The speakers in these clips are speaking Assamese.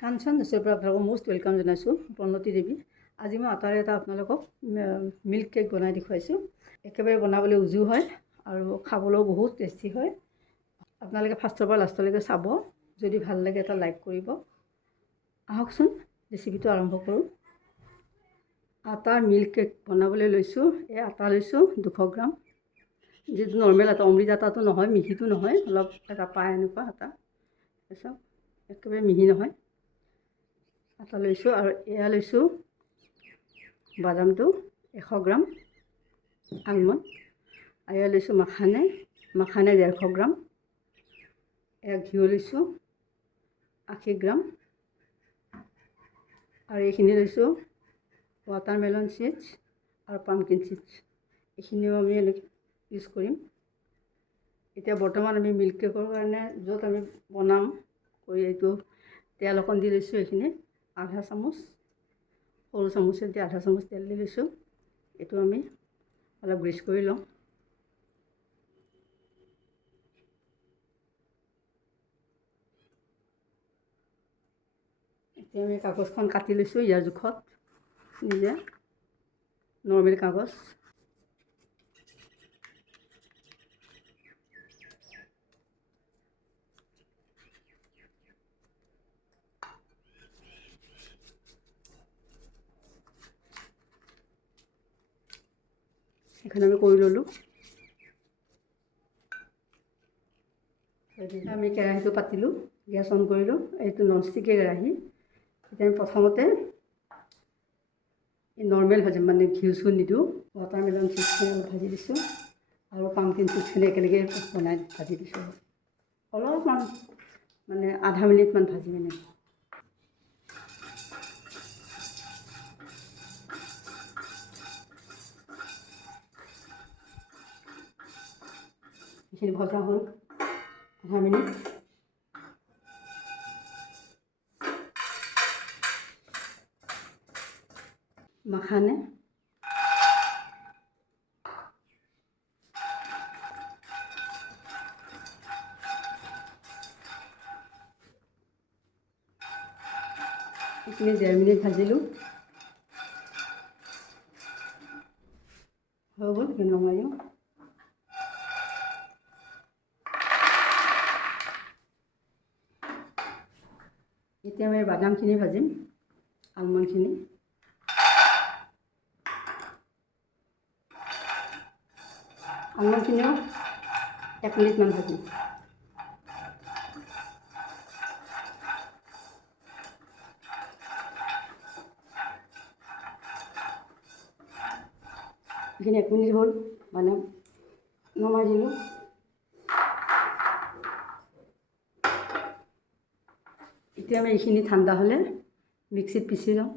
কাঞ্চন নিশ্চয়ৰ পৰা আপোনালোকক মষ্ট ৱেলকাম জনাইছোঁ। প্ৰণতি দেৱী। আজি মই আটাৰে এটা আপোনালোকক মিল্ক কেক বনাই দেখুৱাইছোঁ। একেবাৰে বনাবলৈ উজু হয় আৰু খাবলৈও বহুত টেষ্টি হয়। আপোনালোকে ফাৰ্ষ্টৰ পৰা লাষ্টলৈকে চাব। যদি ভাল লাগে এটা লাইক কৰিব। আহকচোন ৰেচিপিটো আৰম্ভ কৰোঁ। আটাৰ মিল্ক কেক বনাবলৈ লৈছোঁ। এই আটা লৈছোঁ 200 গ্ৰাম, যিটো নৰ্মেল আটা, অমৃত আটাটো নহয়, মিহিটো নহয়, অলপ এটা পায় এনেকুৱা আটা। তাৰপিছত একেবাৰে মিহি নহয় আটা লৈছোঁ। আৰু এয়া লৈছোঁ বাদামটো 100 গ্ৰাম, আলমণ্ড। আৰু এয়া লৈছোঁ মাখানে 150 গ্ৰাম। এয়া ঘিউ লৈছোঁ 80 গ্ৰাম। আৰু এইখিনি লৈছোঁ ৱাটাৰমেলন চিডছ আৰু পামকিন চিডছ। এইখিনিও আমি এনেকৈ ইউজ কৰিম। এতিয়া বৰ্তমান আমি মিল্ক কেকৰ কাৰণে য'ত আমি বনাম কৰি এইটো তেল অকণ দি লৈছোঁ। এইখিনি আধা চামুচ, সৰু চামুচে দি আধা চামুচ তেল দি লৈছোঁ। এইটো আমি অলপ গ্ৰীচ কৰি লওঁ। এতিয়া আমি কাগজখন কাটি লৈছোঁ ইয়াৰ জোখত, নিজে নৰ্মেল কাগজ। এইখন আমি কৰি ল'লোঁ। আমি কেৰাহীটো পাতিলোঁ, গেছ অন কৰিলোঁ। এইটো ননষ্টিকি কেৰাহী। এতিয়া আমি প্ৰথমতে নৰ্মেল ভাজিম, মানে ঘিউ চিউ নিদিওঁ। ৱাটাৰমেলন চিপ্ছখিনি ভাজি দিছোঁ আৰু পামকিন চিপ্ছখিনি একেলগে বনাই ভাজি দিছোঁ। অলপমান মানে আধা মিনিটমান ভাজি মানে এইখিনি ভজা হ'ল আধা মিনিট। মাখানে এইখিনি 1.5 মিনিট ভাজিলোঁ, হৈ গ'ল। এইখিনি নমাই দিওঁ। এতিয়া আমি বাদামখিনি ভাজিম, আলমণ্ডখিনি। আলমণ্ডখিনিও 1 মিনিটমান ভাজিম। এইখিনি 1 মিনিট হ'ল, মানে নমাই দিলোঁ। এতিয়া আমি এইখিনি ঠাণ্ডা হ'লে মিক্সিত পিচি লওঁ।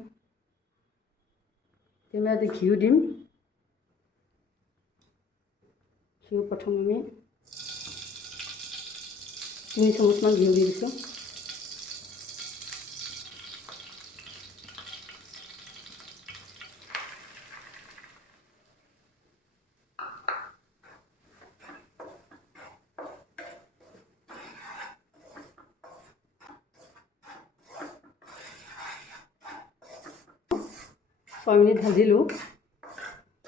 এতিয়া আমি ইয়াতে ঘিউ দিম। ঘিউ প্ৰথম আমি 3 চামুচমান ঘিউ দি দিছোঁ। ছয় মিনিট ভাজিলোঁ,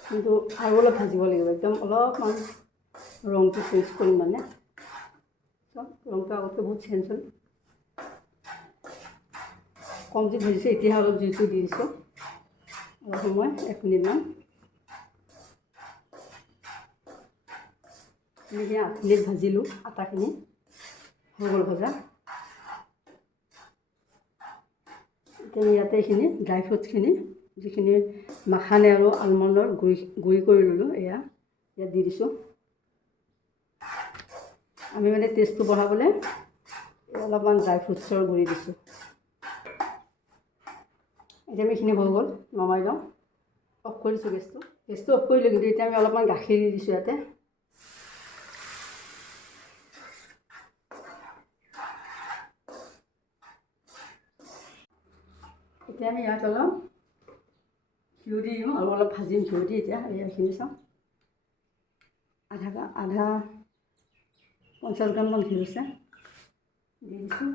কিন্তু আৰু অলপ ভাজিব লাগিব। একদম অলপমান ৰংটো চেঞ্জ কৰিম, মানে ৰংটো আগতকৈ বহুত চেঞ্জ হ'ল। কম জুইত ভাজিছোঁ, এতিয়াহে অলপ জুইটো দি দিছোঁ। অলপ সময় 1 মিনিটমান এনেকৈ 8 মিনিট ভাজিলোঁ। আটাখিনি হৈ গ'ল ভজা। এতিয়া ইয়াতে এইখিনি ড্ৰাই ফ্ৰুটছখিনি, যিখিনি মাখানে আৰু আলমণ্ডৰ গুড়ি কৰি ল'লোঁ, এয়া ইয়াত দি দিছোঁ। আমি মানে টেষ্টটো বঢ়াবলৈ অলপমান ড্ৰাই ফ্ৰুটছৰ গুড়ি দিছোঁ। এতিয়া আমি এইখিনি হৈ গ'ল, নমাই লওঁ। অফ কৰিছোঁ গেছটো অফ কৰিলোঁ। কিন্তু এতিয়া আমি অলপমান গাখীৰ দি দিছোঁ ইয়াতে। এতিয়া আমি ইয়াত অলপ ঘিউ দি দিওঁ আৰু অলপ ভাজিম ঘিউ দি। এতিয়া এইখিনি চাওঁ, আধা 50 গ্ৰামমান ঘিউ আছে, দি দিছোঁ।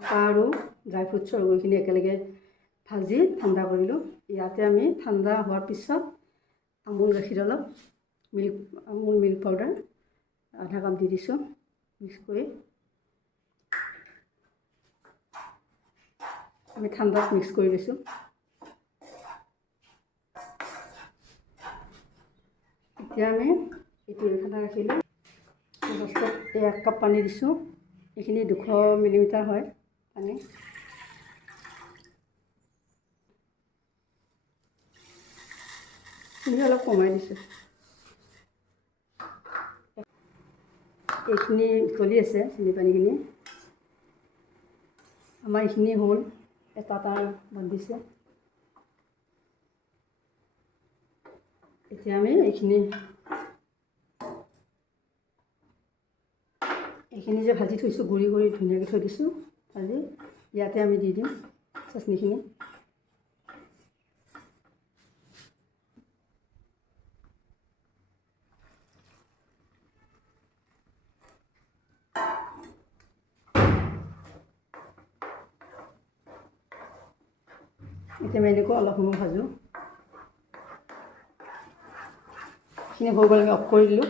আটা আৰু ড্ৰাই ফ্ৰুটছৰ গুড়িখিনি একেলগে ভাজি ঠাণ্ডা কৰিলোঁ। ইয়াতে আমি ঠাণ্ডা হোৱাৰ পিছত আমুল গাখীৰ অলপ আমুল মিল্ক পাউডাৰ আধা কাপ দি দিছোঁ। মিক্স কৰি আমি ঠাণ্ডাত মিক্স কৰি দিছোঁ। এতিয়া আমি এইটো ঠাণ্ডা ৰাখিলোঁ। লাষ্টত 1 কাপ পানী দিছোঁ। এইখিনি 200 মিলিলিটাৰ হয় পানী। চেনি অলপ কমাই দিছোঁ। এইখিনি উতলি আছে চেনি পানীখিনি। আমাৰ এইখিনি হ'ল, এটা বান্ধিছে। এতিয়া আমি এইখিনি যে ভাজি থৈছোঁ, গুড়ি কৰি ধুনীয়াকৈ থৈ দিছোঁ ভাজি, ইয়াতে আমি দি দিম চাটনিখিনি। এতিয়া আমি এনেকৈ অলপ সময় ভাজোঁ। এইখিনি হৈ গ'ল, আমি অফ কৰি দিলোঁ।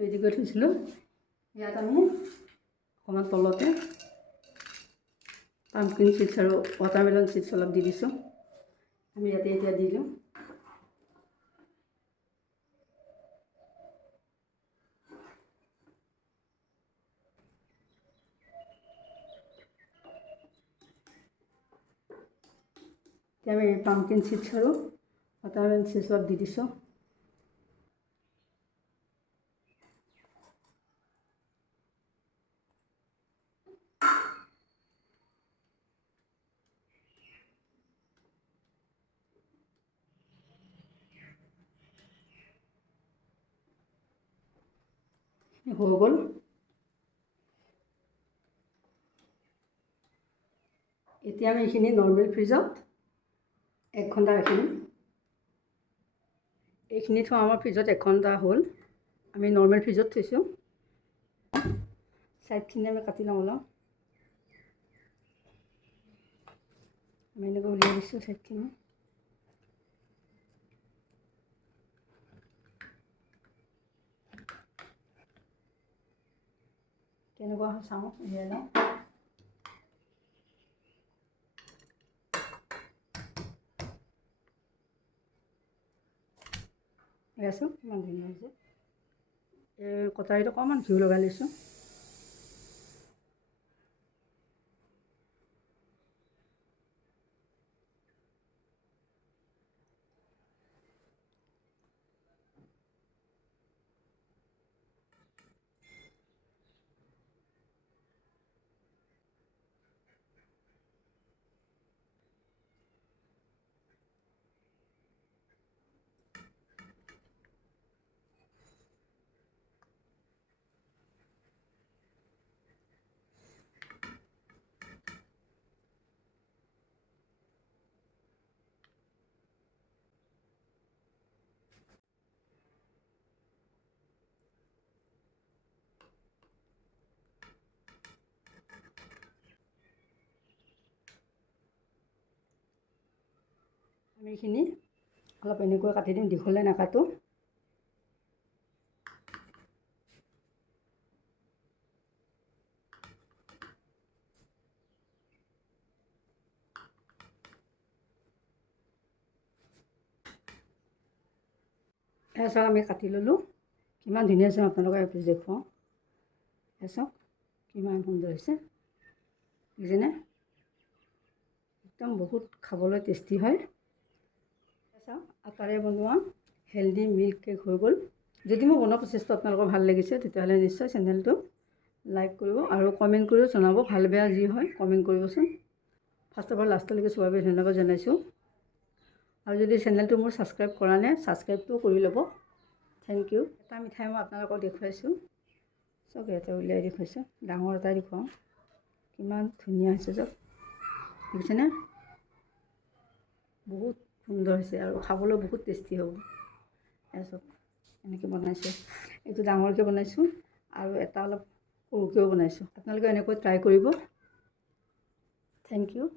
ৰেডি কৰি থৈছিলোঁ। ইয়াত আমি অকণমান তলতে পাম্পকিন চিডছ আৰু ৱাটাৰমেলন চিডছ অলপ দি দিছোঁ। আমি ইয়াতে এতিয়া দি দিওঁ। এতিয়া আমি পাম্পকিন চিডছ আৰু ৱাটাৰমেলন চিডছ অলপ দি দিছোঁ। হৈ গ'ল। এতিয়া আমি এইখিনি নৰ্মেল ফ্ৰিজত 1 ঘণ্টা ৰাখিম। এইখিনি থোৱা আমাৰ ফ্ৰিজত 1 ঘণ্টা হ'ল। আমি নৰ্মেল ফ্ৰিজত থৈছোঁ। ছাইডখিনি আমি কাটি লওঁ অলপ। আমি এনেকৈ উলিয়াই দিছোঁ ছাইডখিনি। কেনেকুৱা চাওঁ, উলিয়াই লওঁ। আছোঁ ইমান ধুনীয়া হৈছে। কটাৰীত অকণমান ঘিউ লগাই লৈছোঁ। আমি এইখিনি অলপ এনেকৈ কাটি দিম, দীঘলে নাকাটো। এয়া চাওক, আমি কাটি ল'লোঁ। কিমান ধুনীয়া হৈছে, আপোনালোকে এপিচ দেখুৱাওঁ। এয়া চাওক কিমান সুন্দৰ হৈছে, বুজিছেনে? একদম বহুত খাবলৈ টেষ্টি হয়। চাওক, আটাৰে বনোৱা হেল্ডি মিল্ক কেক হৈ গ'ল। যদি মোৰ বনোৱা প্ৰচেছটো আপোনালোকৰ ভাল লাগিছে, তেতিয়াহ'লে নিশ্চয় চেনেলটো লাইক কৰিব আৰু কমেণ্ট কৰিও জনাব। ভাল বেয়া যি হয় কমেণ্ট কৰিবচোন। ফাৰ্ষ্ট অফ অল লাষ্টলৈকে চোৱাৰ বাবে ধন্যবাদ জনাইছোঁ। আৰু যদি চেনেলটো মোৰ ছাবস্ক্ৰাইব কৰা নাই, ছাবস্ক্ৰাইবটো কৰি ল'ব। Thank you. এটা মিঠাই মই আপোনালোকক দেখুৱাইছোঁ। চাওক, ইয়াতে উলিয়াই দেখুৱাইছোঁ। ডাঙৰ এটাই দেখুৱাওঁ। কিমান ধুনীয়া হৈছে চাওক, দেখিছেনে? বহুত সুন্দৰ হৈছে আৰু খাবলৈ বহুত টেষ্টি হ'ব। এয়া চাওক, এনেকৈ বনাইছোঁ। এইটো ডাঙৰকৈ বনাইছোঁ আৰু এটা অলপ সৰুকৈও বনাইছোঁ। আপোনালোকে এনেকৈ ট্ৰাই কৰিব। Thank U.